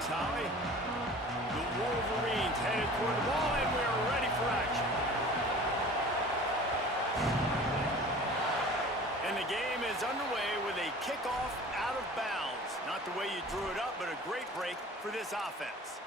Thanks, Holly. The Wolverines headed toward the ball, and we're ready for action. And the game is underway with a kickoff out of bounds. Not the way you drew it up, but a great break for this offense.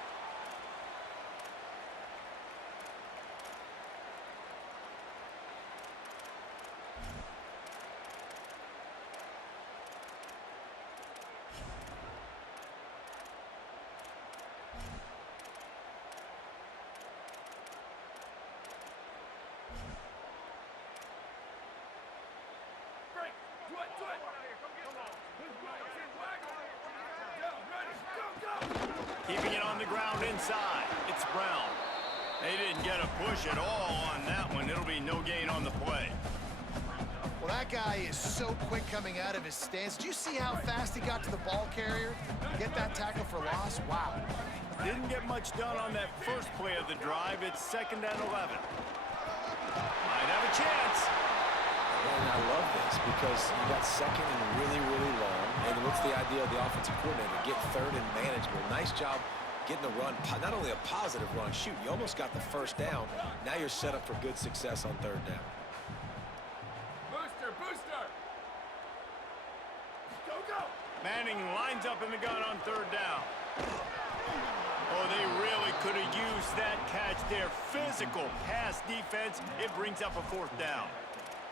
Keeping it on the ground inside. It's Brown. They didn't get a push at all on that one. It'll be no gain on the play. Well, that guy is so quick coming out of his stance. Do you see how fast he got to the ball carrier? Get that tackle for loss? Wow. Didn't get much done on that first play of the drive. It's 2nd and 11. Might have a chance. And I love this because you got 2nd and really, really long. And what's the idea of the offensive coordinator? Get 3rd and manageable. Nice job getting the run. Not only a positive run, shoot, you almost got the 1st down. Now you're set up for good success on 3rd down. Booster! Go! Manning lines up in the gun on 3rd down. Oh, they really could have used that catch there. Physical pass defense. It brings up a 4th down.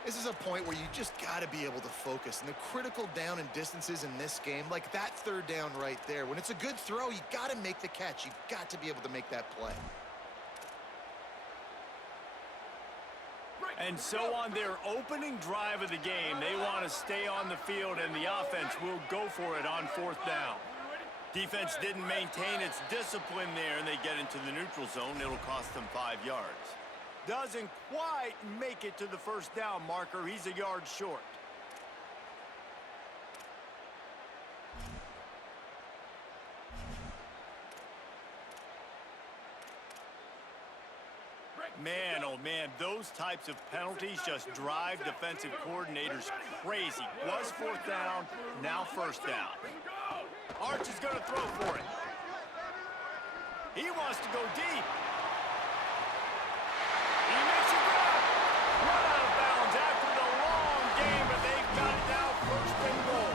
This is a point where you just got to be able to focus. And the critical down and distances in this game, like that 3rd down right there, when it's a good throw, you got to make the catch. You got to be able to make that play. And so on their opening drive of the game, they want to stay on the field, and the offense will go for it on 4th down. Defense didn't maintain its discipline there, and they get into the neutral zone. It'll cost them 5 yards. Doesn't quite make it to the 1st down marker. He's a yard short. Man, oh man, those types of penalties just drive defensive coordinators crazy. Was 4th down, now 1st down. Arch is going to throw for it. He wants to go deep. He makes a grab. Run out of bounds after the long game, but they've got it now 1st and goal.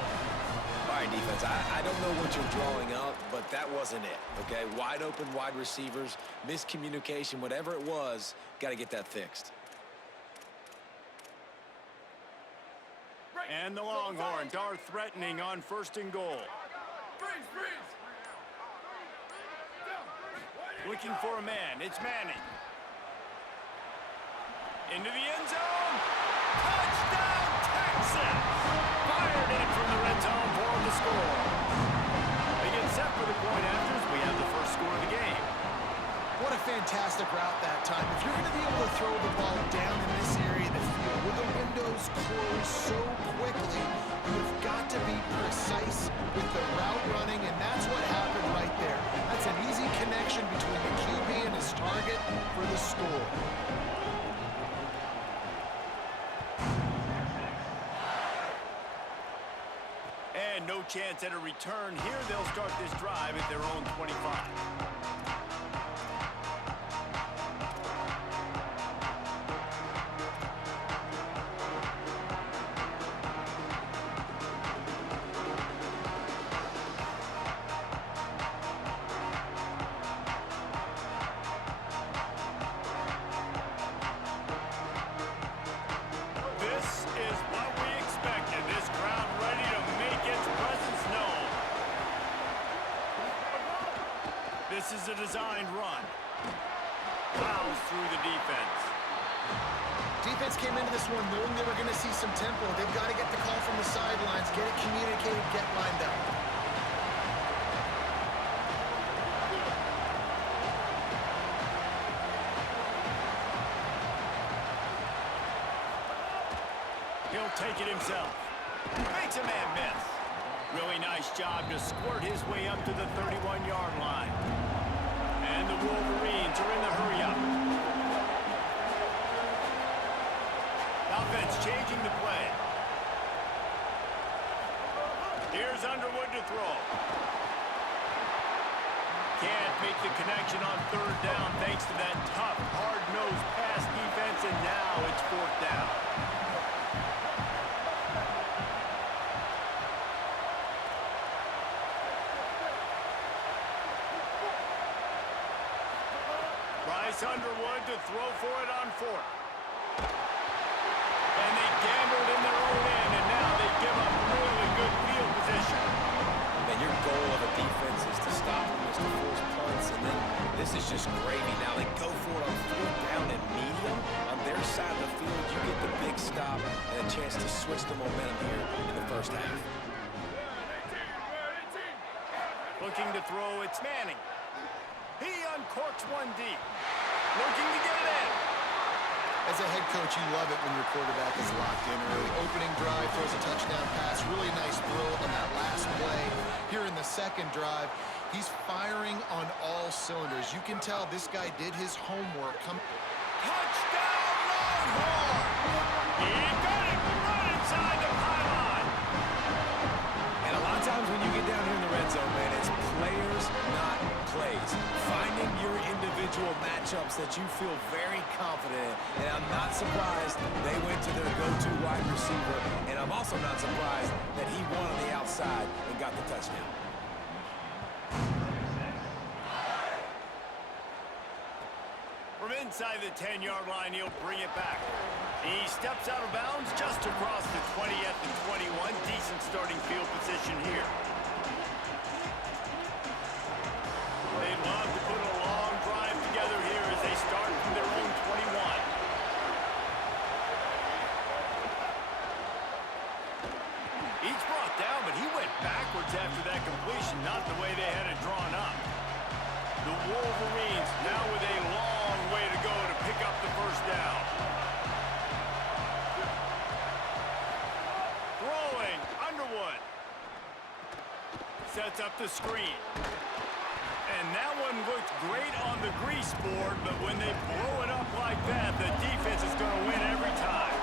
All right, defense, I don't know what you're drawing up, but that wasn't it, okay? Wide open wide receivers, miscommunication, whatever it was, got to get that fixed. And the Longhorns are threatening on 1st and goal. Freeze! Looking for a man. It's Manning. Into the end zone. Touchdown, Texas! Fired in from the red zone for the score. They get set for the point afters. We have the 1st score of the game. What a fantastic route that time. If you're going to be able to throw the ball down in this area of the field where the windows close so quickly, you've got to be precise with the route running, and that's what happened right there. That's an easy connection between the QB and his target for the score. And no chance at a return here. They'll start this drive at their own 25. This is a designed run. Fouls through the defense. Defense came into this one knowing they were going to see some tempo. They've got to get the call from the sidelines, get it communicated, get lined up. He'll take it himself. Makes a man miss. Really nice job to squirt his way up to the 31-yard line. And the Wolverines are in the hurry-up. Offense changing the play. Here's Underwood to throw. can't make the connection on third down thanks to that tough, hard-nosed pass defense, and now it's fourth down. Bryce Underwood to throw for it on fourth. And they gambled in their own end, and now they give up really good field position. And your goal of a defense is to stop them, is to force punts, and then this is just gravy. Now they go for it on fourth down and medium. On their side of the field, you get the big stop and a chance to switch the momentum here in the first half. Looking to throw, it's Manning. He uncorks one deep. Looking to get it in. As a head coach, you love it when your quarterback is locked in early. Opening drive, throws a touchdown pass. Really nice throw on that last play. Here in the second drive, he's firing on all cylinders. You can tell this guy did his homework. Touchdown, Longhorn! He got it right inside the pylon. And a lot of times when you get down here in the red zone, man, it's players, not plays. Finding your individual matchups that you feel very confident in. And I'm not surprised they went to their go-to wide receiver. And I'm also not surprised that he won on the outside and got the touchdown. From inside the 10-yard line, he'll bring it back. He steps out of bounds just across the 20 at the 21. Decent starting field position here. They'd love to put a long drive together here as they start from their own 21. Each brought down, but he went backwards after that completion, not the way they had it drawn up. The Wolverines now with a long way to go to pick up the first down. Throwing, Underwood. Sets up the screen. And that one looked great on the grease board, but when they blow it up like that, the defense is going to win every time.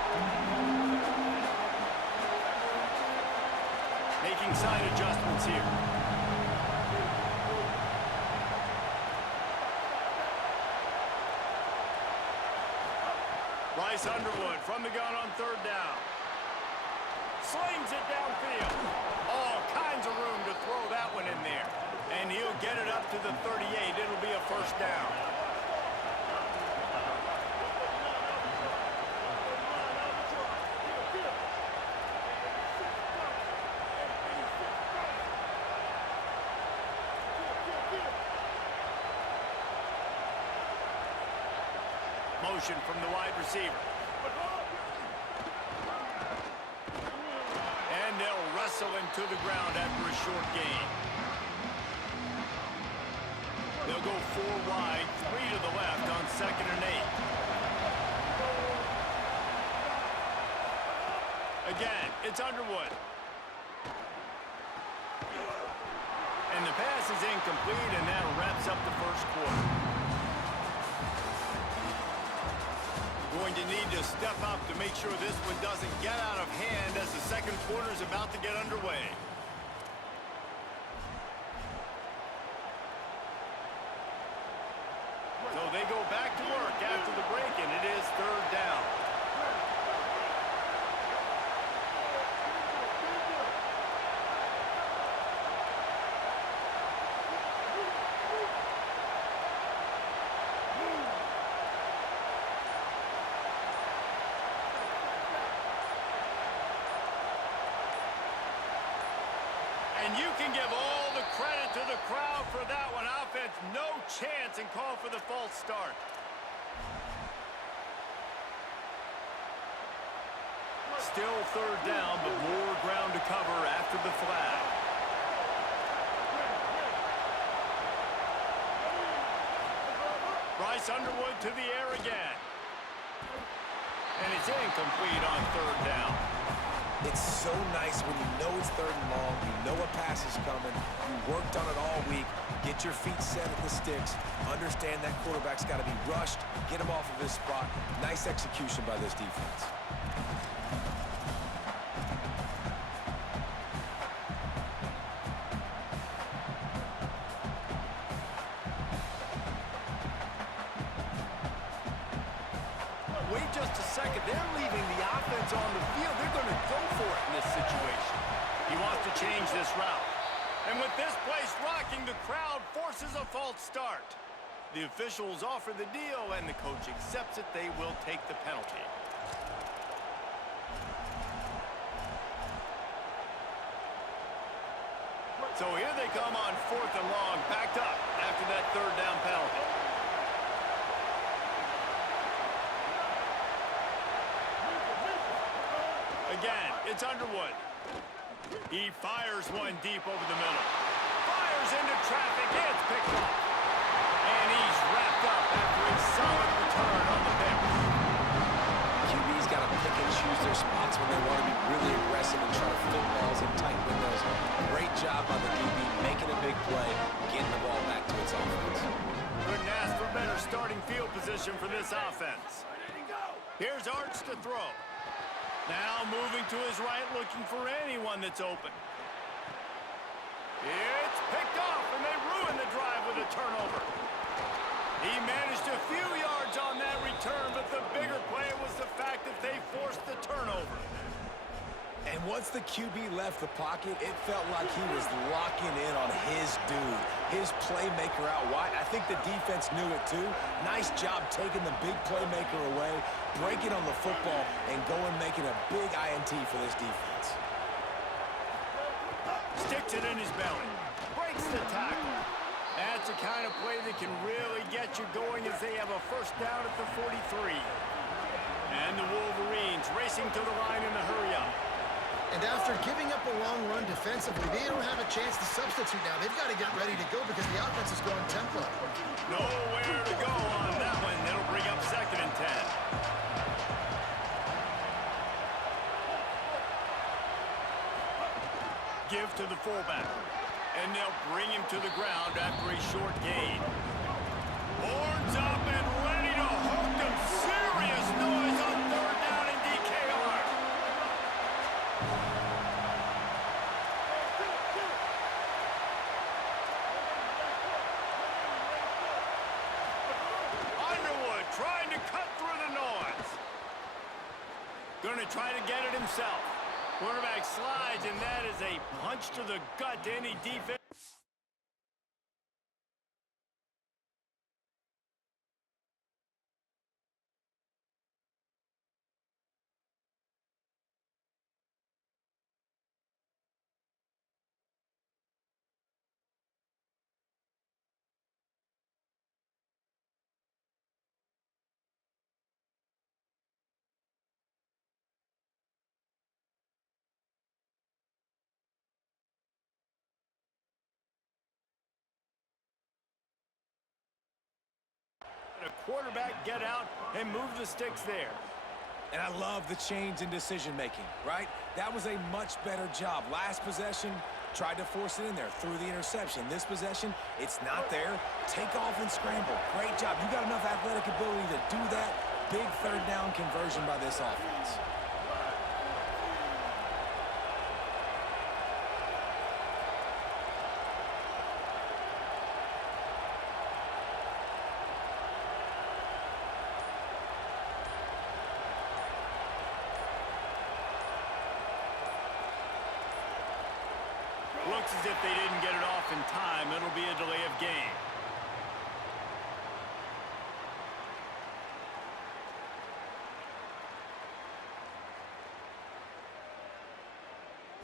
Making side adjustments here. Bryce Underwood from the gun on third down. Slings it downfield. All kinds of room to throw that one in there. And he'll get it up to the 38. It'll be a first down. Motion from the wide receiver. And they'll wrestle him to the ground after a short gain. They'll go 4 wide, 3 to the left on 2nd and 8. Again, it's Underwood. And the pass is incomplete, and that wraps up the first quarter. Going to need to step up to make sure this one doesn't get out of hand as the second quarter is about to get underway. So they go back to work after the break, and it is third down. And you can give all the credit to the crowd for that one. Offense, no chance, and call for the false start. Still third down, but more ground to cover after the flag. Bryce Underwood to the air again. And it's incomplete on third down. It's so nice when you know it's third and long, you know a pass is coming, you worked on it all week, get your feet set at the sticks, understand that quarterback's got to be rushed, get him off of his spot. Nice execution by this defense. look at them leaving the offense on the field. They're going to go for it in this situation. He wants to change this route. And with this place rocking, the crowd forces a false start. The officials offer the deal, and the coach accepts it. They will take the penalty. So here they come on 4th and long, backed up after that 3rd down penalty. Again, it's Underwood. He fires one deep over the middle. Fires into traffic. It's picked off. And he's wrapped up after a solid return on the pick. QB's got to pick and choose their spots when they want to be really aggressive and try to fit balls in tight windows. Great job by the DB making a big play, getting the ball back to its offense. Couldn't ask for better starting field position for this offense. Here's Arch to throw. Now moving to his right, looking for anyone that's open. It's picked off, and they ruin the drive with a turnover. He managed a few yards on that return, but the bigger play was the fact that they forced the turnover. And once the QB left the pocket, it felt like he was locking in on his dude, his playmaker out wide. I think the defense knew it too. Nice job taking the big playmaker away, breaking on the football, and going making a big INT for this defense. Sticks it in his belly. Breaks the tackle. That's the kind of play that can really get you going as they have a 1st down at the 43. And the Wolverines racing to the line in the hurry-up. And after giving up a long run defensively, they don't have a chance to substitute now. They've got to get ready to go because the offense is going tempo. Nowhere to go on that one. That'll bring up 2nd and 10. Give to the fullback. And they'll bring him to the ground after a short gain. Horns up and ready to hook them. Serious noise on 3rd down in DKR. Underwood trying to cut through the noise. Going to try to get it himself. Quarterback slides, and that is a punch to the gut to any defense. A quarterback get out and move the sticks there. And I love the change in decision-making, right? That was a much better job. Last possession, tried to force it in there, threw the interception. This possession, it's not there. Take off and scramble. Great job. You got enough athletic ability to do that. Big 3rd down conversion by this offense. Looks as if they didn't get it off in time. It'll be a delay of game.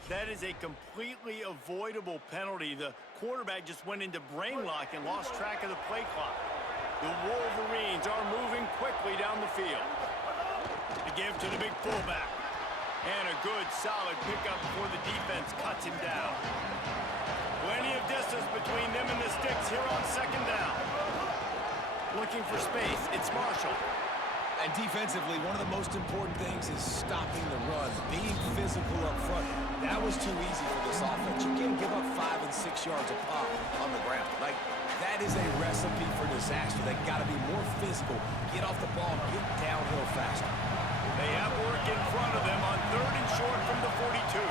That is a completely avoidable penalty. The quarterback just went into brain lock and lost track of the play clock. The Wolverines are moving quickly down the field. To give to the big fullback. And a good, solid pickup before the defense cuts him down. Plenty of distance between them and the sticks here on 2nd down. Looking for space, it's Marshall. And defensively, one of the most important things is stopping the run, being physical up front. That was too easy for this offense. You can't give up 5 and 6 yards a pop on the ground. Like, that is a recipe for disaster. They got to be more physical, get off the ball, get downhill faster. They have work in front of them on 3rd and short from the 42.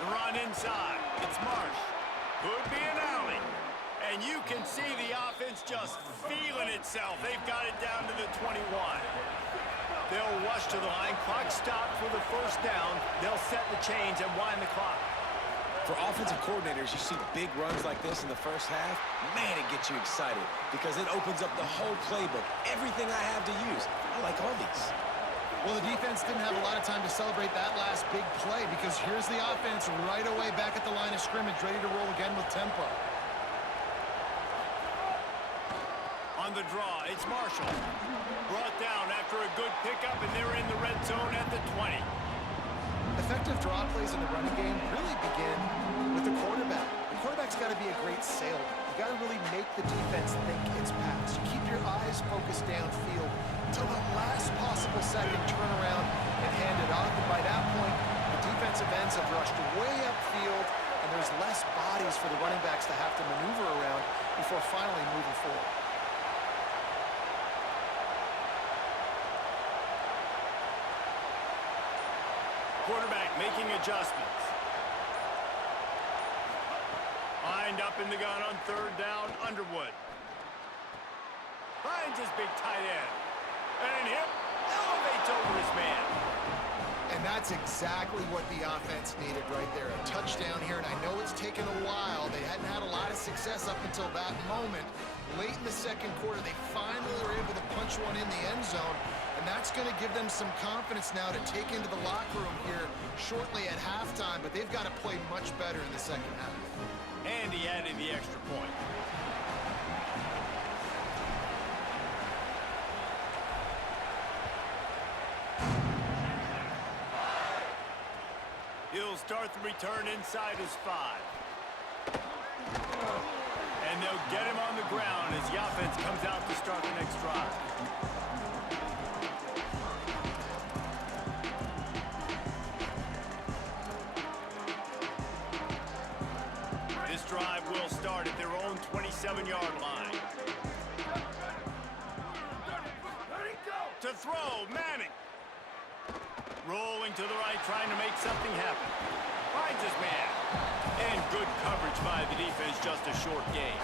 The run inside. It's Marsh. Could be an alley. And you can see the offense just feeling itself. They've got it down to the 21. They'll rush to the line. Clock stopped for the first down. They'll set the chains and wind the clock. For offensive coordinators, you see big runs like this in the first half, man, it gets you excited because it opens up the whole playbook, everything I have to use. I like all these. Well, the defense didn't have a lot of time to celebrate that last big play because here's the offense right away back at the line of scrimmage, ready to roll again with tempo. On the draw, it's Marshall. Brought down after a good pickup, and they're in the red zone at the 20. Effective draw plays in the running game really begin with the quarterback. The quarterback's got to be a great salesman. You got to really make the defense think it's pass. You keep your eyes focused downfield until the last possible second, turn around and hand it off. And by that point, the defensive ends have rushed way upfield, and there's less bodies for the running backs to have to maneuver around before finally moving forward. Quarterback making adjustments. Lined up in the gun on third down, Underwood. Finds his big tight end. And him elevates over his man. And that's exactly what the offense needed right there. A touchdown here, and I know it's taken a while. They hadn't had a lot of success up until that moment. Late in the second quarter, they finally were able to punch one in the end zone, and that's going to give them some confidence now to take into the locker room here shortly at halftime, but they've got to play much better in the second half. And he added the extra point. He'll start the return inside his 5. And they'll get him on the ground as the offense comes out to start the next drive. This drive will start at their own 27-yard line. To throw, Manning. Rolling to the right, trying to make something happen. Finds his man. And good coverage by the defense, just a short gain.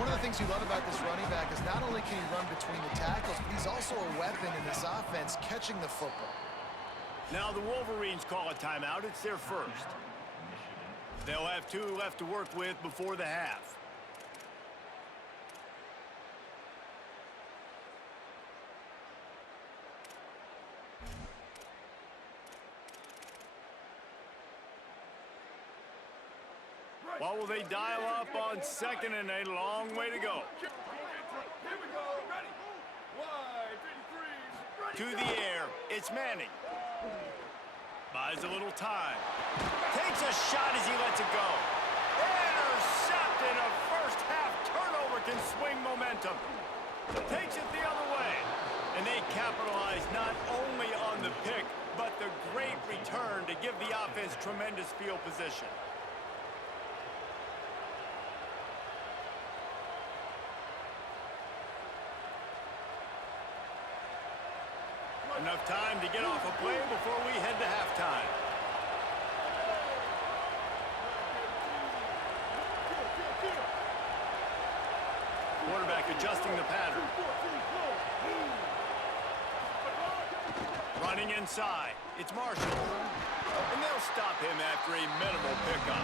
One of the things you love about this running back is not only can he run between the tackles, but he's also a weapon in this offense, catching the football. Now the Wolverines call a timeout. It's their first. They'll have 2 left to work with before the half. What will they dial up on second and a long way to go? Here we go. Ready. Wide. 53. To the air, it's Manning. Buys a little time. Takes a shot as he lets it go. Intercepted. A first half turnover can swing momentum. Takes it the other way. And they capitalize not only on the pick, but the great return to give the offense tremendous field position. Enough time to get off a play before we head to halftime. Quarterback adjusting the pattern. Running inside. It's Marshall. And they'll stop him after a minimal pickup.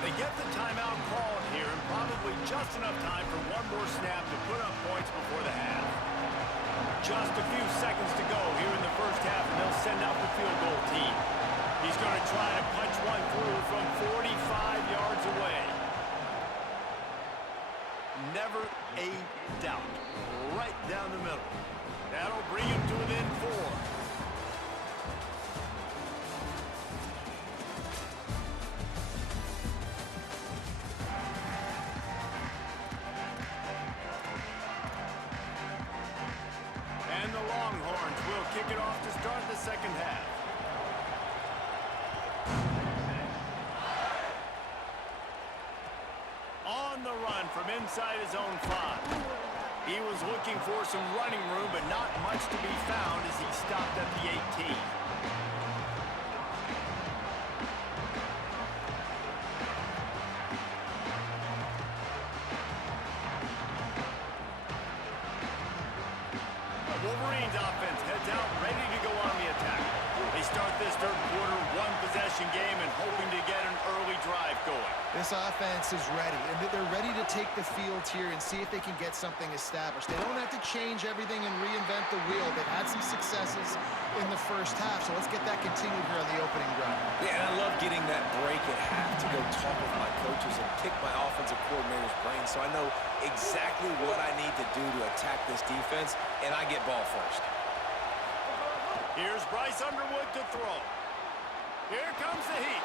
They get the timeout called here and probably just enough time for one more snap to put up points before the half. Just a few seconds to go here in the first half, and they'll send out the field goal team. He's going to try to punch one through from 45 yards away. Never a doubt. Right down the middle. That'll bring him to within 4. And the Longhorns will kick it off to start the second half. On the run from inside his own 5. He was looking for some running room, but not much to be found as he stopped at the 18. this third quarter one-possession game and hoping to get an early drive going. This offense is ready, and they're ready to take the field here and see if they can get something established. They don't have to change everything and reinvent the wheel. They've had some successes in the first half, so let's get that continued here on the opening drive. Yeah, and I love getting that break at half to go talk with my coaches and pick my offensive coordinator's brain so I know exactly what I need to do to attack this defense, and I get ball first. Here's Bryce Underwood to throw. Here comes the heat.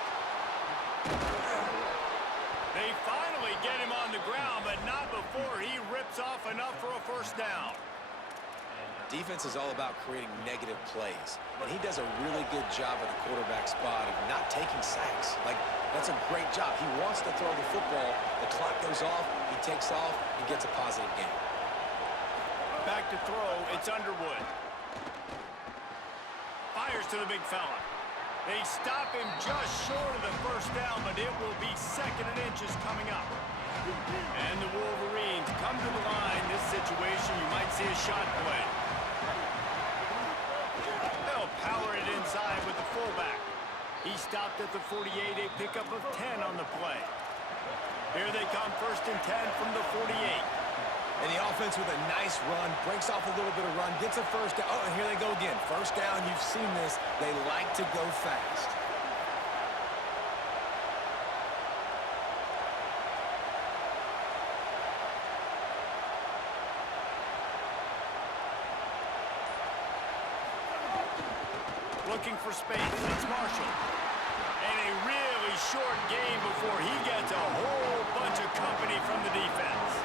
They finally get him on the ground, but not before he rips off enough for a first down. Defense is all about creating negative plays, and he does a really good job at the quarterback spot of not taking sacks. Like, that's a great job. He wants to throw the football. The clock goes off, he takes off, and gets a positive gain. Back to throw, it's Underwood. Fires to the big fella. They stop him just short of the first down, but it will be 2nd and inches coming up. And the Wolverines come to the line. This situation, you might see a shot play. They'll power it inside with the fullback. He stopped at the 48, a pickup of 10 on the play. Here they come, 1st and 10 from the 48. And the offense with a nice run, breaks off a little bit of run, gets a first down. Oh, and here they go again. First down, you've seen this. They like to go fast. Looking for space, it's Marshall. And a really short game before he gets a whole bunch of company from the defense.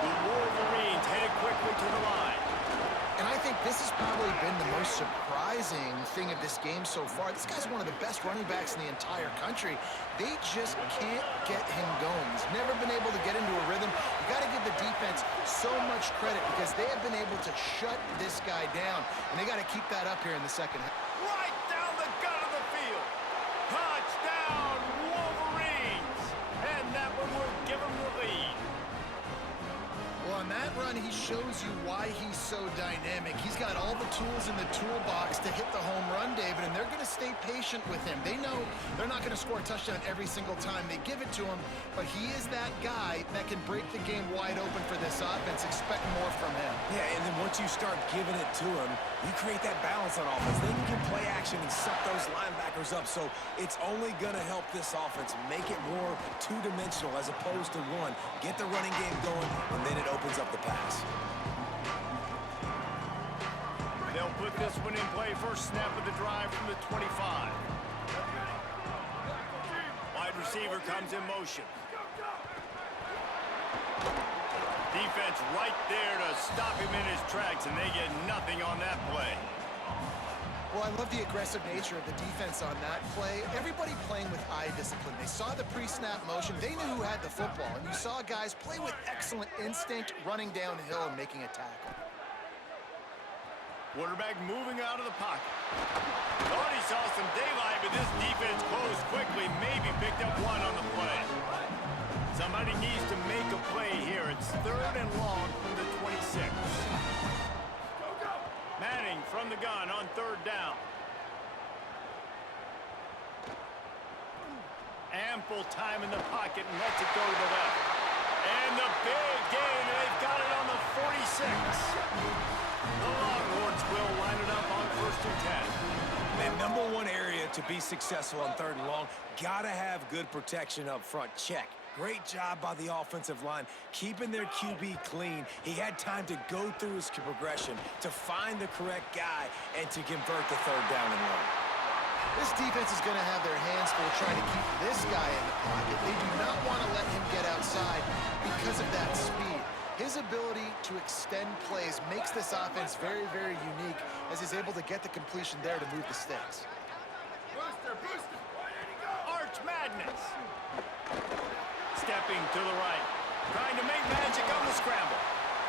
The Wolverines headed quickly to the line. And I think this has probably been the most surprising thing of this game so far. This guy's one of the best running backs in the entire country. They just can't get him going. He's never been able to get into a rhythm. You got to give the defense so much credit because they have been able to shut this guy down. And they got to keep that up here in the second half. Right down the gut of the field. Touchdown, Wolverines. And that one will give them the lead. Well, on that run, he shows you why he's so dynamic. He's got all the tools in the toolbox to hit the home run, David, and they're going to stay patient with him. They know they're not going to score a touchdown every single time they give it to him, but he is that guy that can break the game wide open for this offense. Expect more from him. Yeah, and then once you start giving it to him, you create that balance on offense. Then you can play action and suck those linebackers up. So it's only going to help this offense make it more two-dimensional as opposed to one. Get the running game going, and then it opens up the pass. They'll put this one in play. First snap of the drive from the 25. Wide receiver comes in motion. Defense right there to stop him in his tracks, and they get nothing on that play. Well, I love the aggressive nature of the defense on that play. Everybody playing with eye discipline. They saw the pre-snap motion. They knew who had the football, and you saw guys play with excellent instinct, running downhill and making a tackle. Quarterback moving out of the pocket. Thought he saw some daylight, but this defense closed quickly. Maybe picked up one on the play. Somebody needs to make a play here. It's 3rd and long from the 26. Manning from the gun on 3rd down. Ample time in the pocket and lets it go to the left. And the big gain, and they've got it on the 46. The Longhorns will line it up on 1st and 10. The number one area to be successful on 3rd and long, gotta have good protection up front. Check. Great job by the offensive line, keeping their QB clean. He had time to go through his progression, to find the correct guy, and to convert the 3rd down and long. This defense is going to have their hands full trying to keep this guy in the pocket. They do not want to let him get outside because of that speed. His ability to extend plays makes this offense very, very unique as he's able to get the completion there to move the sticks. Booster, booster. Arch Madness. Stepping to the right. Trying to make magic on the scramble.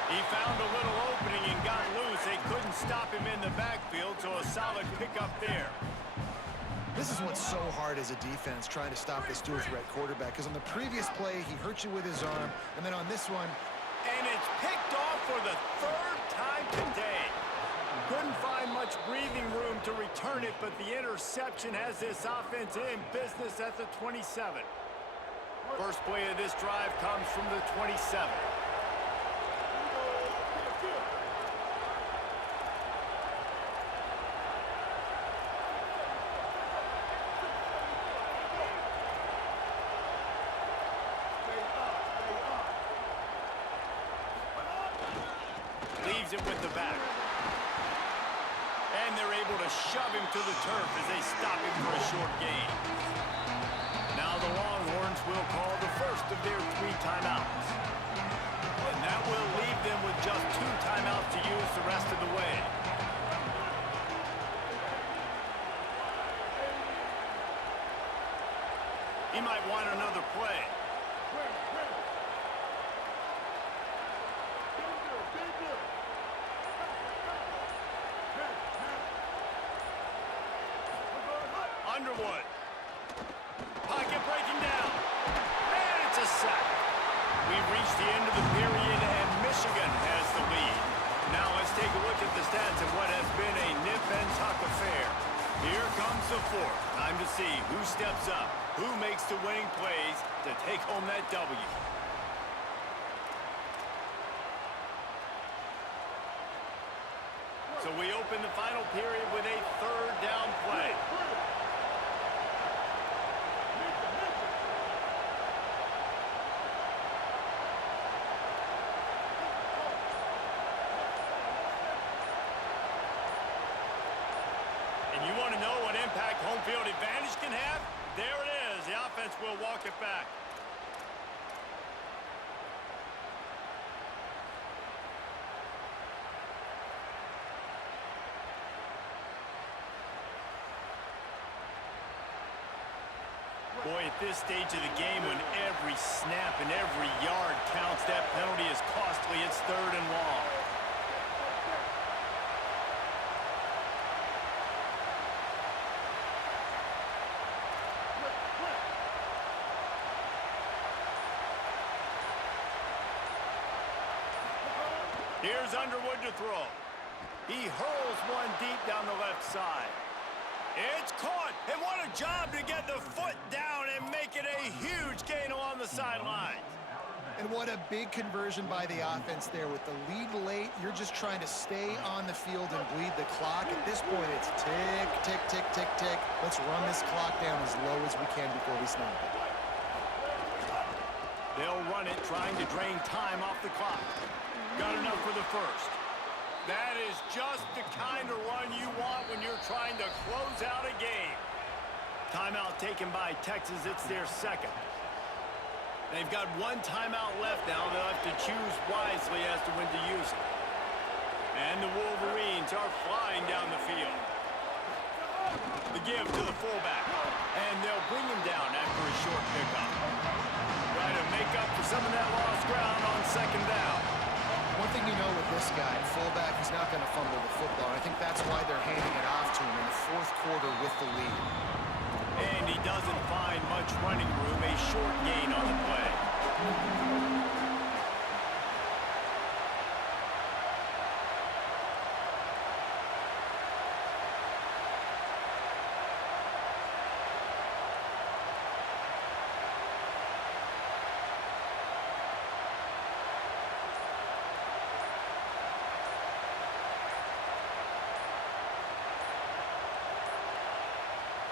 He found a little opening and got loose. They couldn't stop him in the backfield, so a solid pickup there. This is what's so hard as a defense, trying to stop this dual threat quarterback, because on the previous play, he hurt you with his arm, and then on this one... And it's picked off for the 3rd time today. Couldn't find much breathing room to return it, but the interception has this offense in business at the 27. First play of this drive comes from the 27. Leaves it with the back. And they're able to shove him to the turf as they stop him for a short gain. Now the Longhorns will call the first of their 3 timeouts. And that will leave them with just 2 timeouts to use the rest of the way. He might want another play. Underwood. Pocket breaking down. And it's a sack. We've reached the end of the period, and Michigan has the lead. Now let's take a look at the stats of what has been a nip and tuck affair. Here comes the 4th. Time to see who steps up, who makes the winning plays to take home that W. So we open the final period with a 3rd down play. You want to know what impact home field advantage can have? There it is. The offense will walk it back. Boy, at this stage of the game, when every snap and every yard counts, that penalty is costly. It's 3rd and long. Here's Underwood to throw. He hurls one deep down the left side. It's caught, and what a job to get the foot down and make it a huge gain along the sideline. And what a big conversion by the offense there. With the lead late, you're just trying to stay on the field and bleed the clock. At this point, it's tick, tick, tick, tick, tick. Let's run this clock down as low as we can before we snap it. They'll run it, trying to drain time off the clock. Got enough for the first. That is just the kind of run you want when you're trying to close out a game. Timeout taken by Texas. It's their 2nd. They've got 1 timeout left now. They'll have to choose wisely as to when to use it. And the Wolverines are flying down the field. The give to the fullback. And they'll bring him down after a short pickup. Try to make up for some of that lost ground on 2nd down. One thing you know with this guy, fullback, he's not going to fumble the football. I think that's why they're handing it off to him in the 4th quarter with the lead. And he doesn't find much running room, a short gain on the play.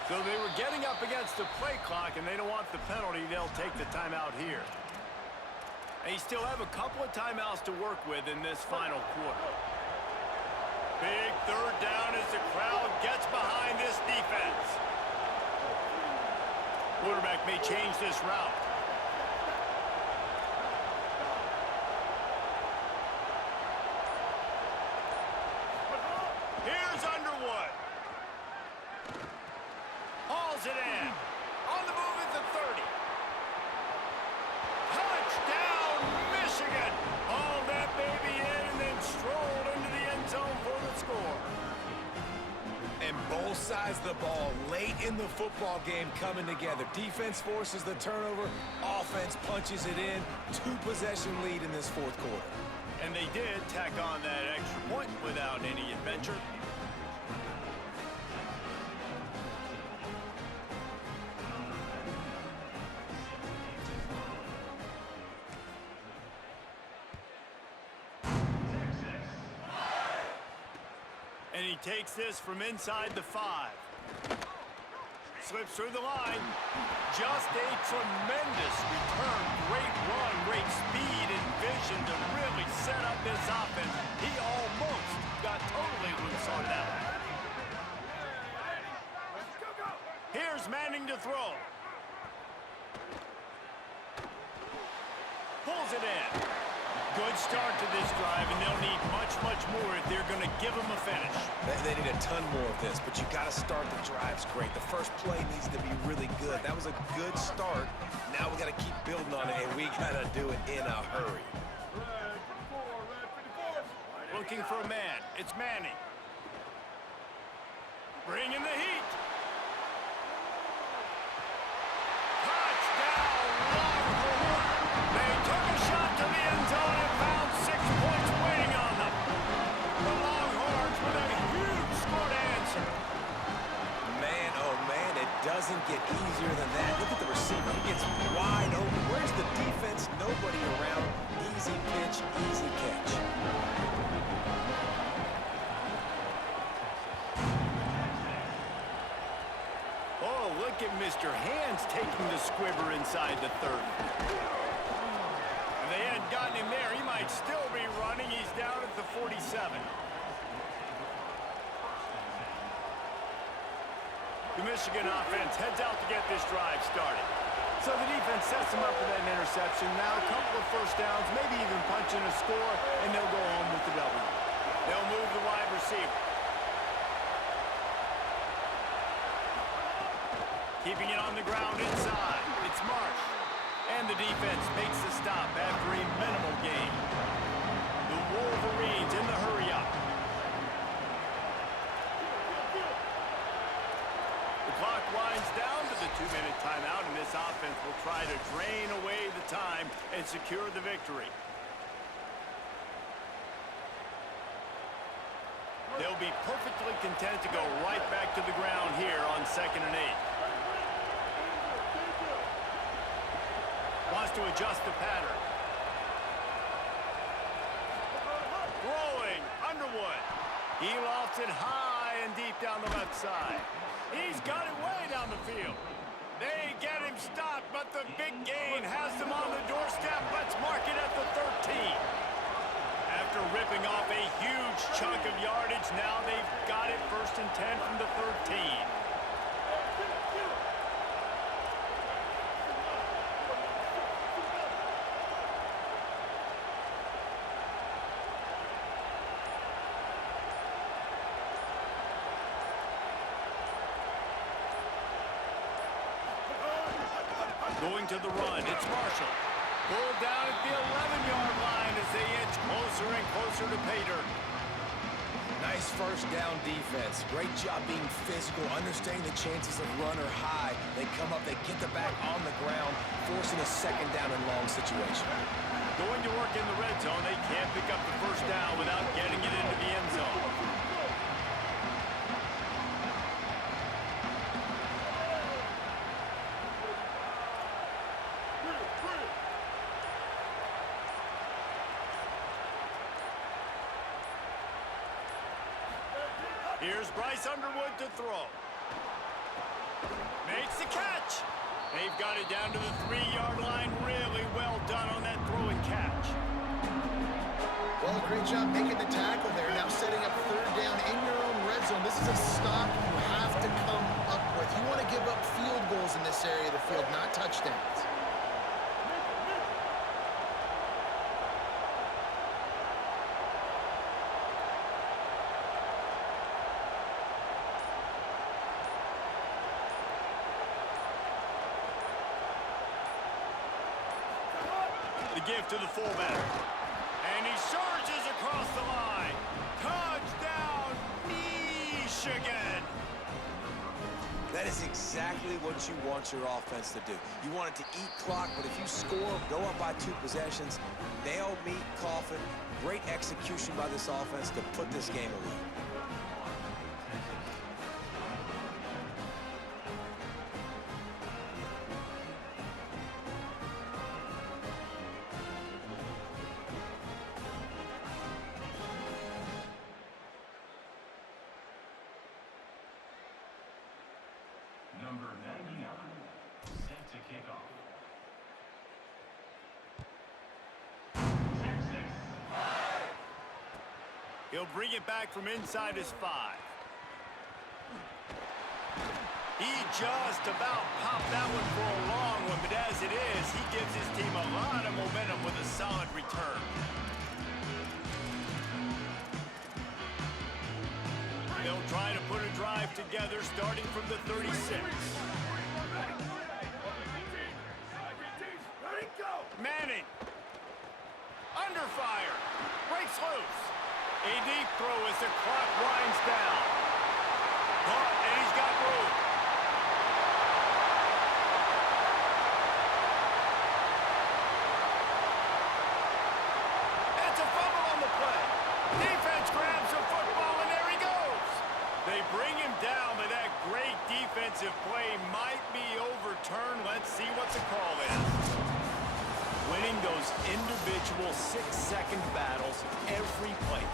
So they were getting up against the play clock, and they don't want the penalty. They'll take the timeout here. They still have a couple of timeouts to work with in this final quarter. Big 3rd down as the crowd gets behind this defense. Quarterback may change this route. Here's Underwood. Hauls it in. On the move at the 30. Touchdown, Michigan. Hauled that baby in and then strolled into the end zone for the score. And both sides of the ball late in the football game coming together. Defense forces the turnover. Offense punches it in. 2-possession lead in this 4th quarter. And they did tack on that extra point without any adventure. And he takes this from inside the 5. Slips through the line. Just a tremendous return. Great run, great speed and vision to really set up this offense. He almost got totally loose on that one. Here's Manning to throw. Pulls it in. Good start to this drive, and they'll need much, much more if they're going to give him a finish. They need a ton more of this, but you got to start the drives great. The first play needs to be really good. That was a good start. Now we got to keep building on it, and we got to do it in a hurry. Looking for a man. It's Manning. Bringing the heat. Touchdown, Longhorn. They took a shot to the end zone and found 6 points waiting on them. The Longhorns with a huge score to answer. Man, oh man, it doesn't get easier than that. Look at the receiver. He gets wide open. Where's the defense? Nobody around. Easy pitch, easy catch. Oh, look at Mr. Hands taking the squibber inside the 30. If they hadn't gotten him there, he might still be running. He's down at the 47. The Michigan offense heads out to get this drive started. So the defense sets them up for that interception. Now a couple of first downs, maybe even punching a score, and they'll go home with the W. They'll move the wide receiver. Keeping it on the ground inside. It's Marsh. And the defense makes the stop after a minimal gain. The Wolverines in the hurry-up. The clock winds down to the 2-minute timeout, and this offense will try to drain away the time and secure the victory. They'll be perfectly content to go right back to the ground here on 2nd and 8. Wants to adjust the pattern. Throwing, Underwood. He lofts it high and deep down the left side. He's got it way down the field. They get him stopped, but the big gain has them on the doorstep. Let's mark it at the 13. After ripping off a huge chunk of yardage, now they've got it 1st and 10 from the 13. Going to the run, it's Marshall. Pulled down at the 11-yard line as they inch closer and closer to pay dirt. Nice first down defense. Great job being physical, understanding the chances of run are high. They come up, they get the back on the ground, forcing a 2nd down and long situation. Going to work in the red zone, they can't pick up the first down without getting it into the end zone. Here's Bryce Underwood to throw. Makes the catch. They've got it down to the 3-yard line. Really well done on that throw and catch. Well, great job making the tackle there. Now setting up 3rd down in your own red zone. This is a stop you have to come up with. You want to give up field goals in this area of the field, not touchdowns. The give to the fullback. And he surges across the line. Touchdown, Michigan! That is exactly what you want your offense to do. You want it to eat clock, but if you score, go up by 2 possessions, nail meat coffin, Great execution by this offense to put this game away. Number 99, set to kick off. Texas. He'll bring it back from inside his 5. He just about popped that one for a long one, but as it is, he gives his team a lot of momentum with a solid return. They'll try to put a drive together starting from the 36. Manning. Under fire. Breaks loose. A deep throw as the clock winds down. Caught, and he's got room. That's a fumble on the play. Defense grabs the football, and there he goes. They bring him down, but that great defensive play might be overturned. Let's see what the call is. Winning those individual 6-second battles every play.